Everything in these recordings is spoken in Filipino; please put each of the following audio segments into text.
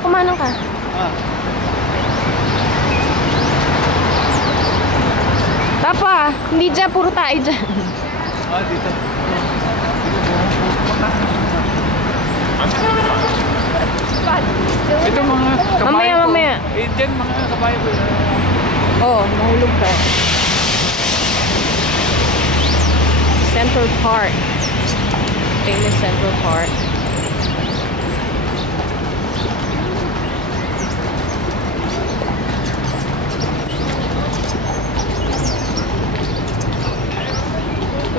kumanong ka. Papa, hindi dyan, puro tayo dyan. Dito. Ito mga kabayo ko. Mamaya. Dyan mga kabayo ko. Oo, mahulog ka. Central Park. Famous Central Park.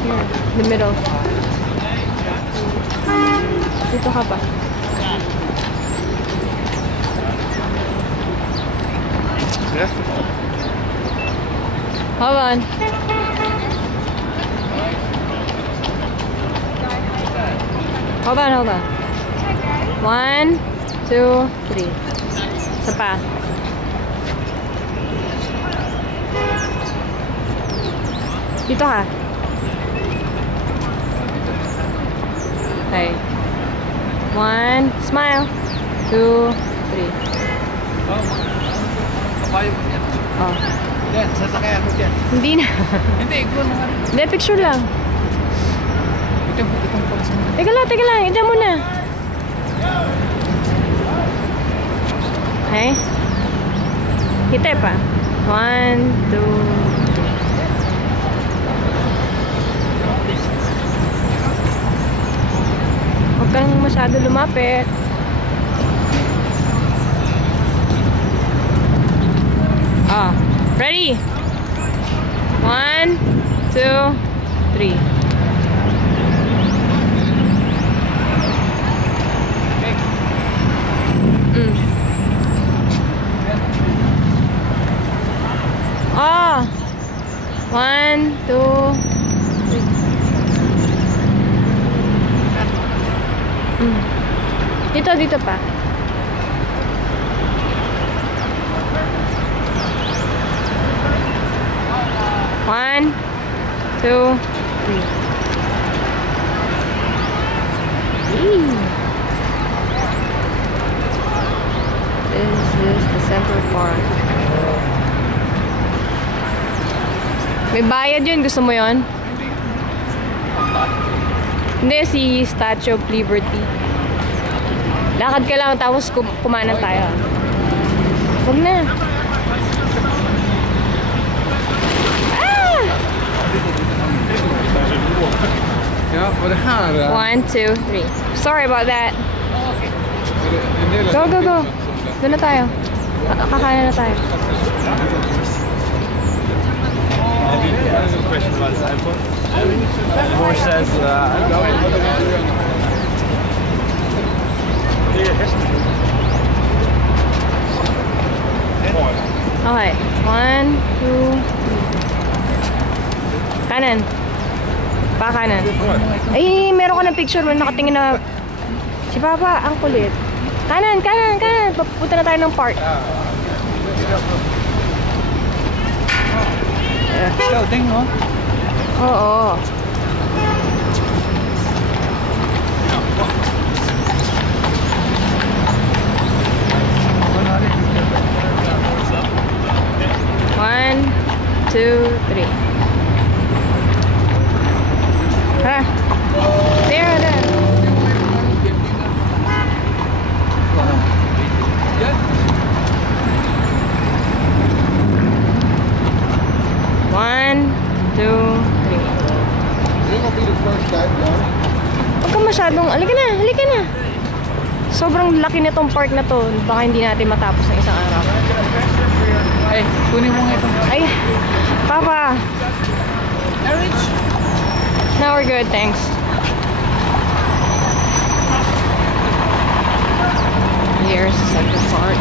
Here, the middle. Dito ka pa. Hold on. Hold on. 1, 2, 3. Isa pa. Dito ka. Okay. 1, smile. 2, 3. Kabayo ko yan. Oh. Yan, sasakyan ko dyan. Hindi na. Hindi, ikaw naman. Hindi, picture lang. Itong pala sa mga. Teka lang. Diyan muna. Okay. Hite pa. 1, 2. Huwag kang masyado lumapit. Ready? 1, 2, 3. Ah, 1, 2, 3. Dito pa. One, 2, 3. This is the Central Park. May bayad yun. Gusto mo yun? Hindi, si Statue of Liberty. Lakad ka lang tapos kumanan tayo. Huwag na. Ja, och det här... 1, 2, 3. Sorry about that. Go. Doon na tayo. Kakanan na tayo. question about his iPhone. More says, Okay. 1, 2, 3. Kanan. Kanan. Ay, meron ka ng picture mo nakatingin na si Papa, ang kulit. Kanan. Papunta na tayo ng park. Ikaw, tingin mo? Oo. One, two, three. Ha? There. One, two, three. Huwag ka masyadong... Halika na. Sobrang laki nitong park na to. Baka hindi natin matapos ng isang araw. Ay, kunin mo nga ito. Ay, Papa. No, we're good, thanks. Here's the Central Park.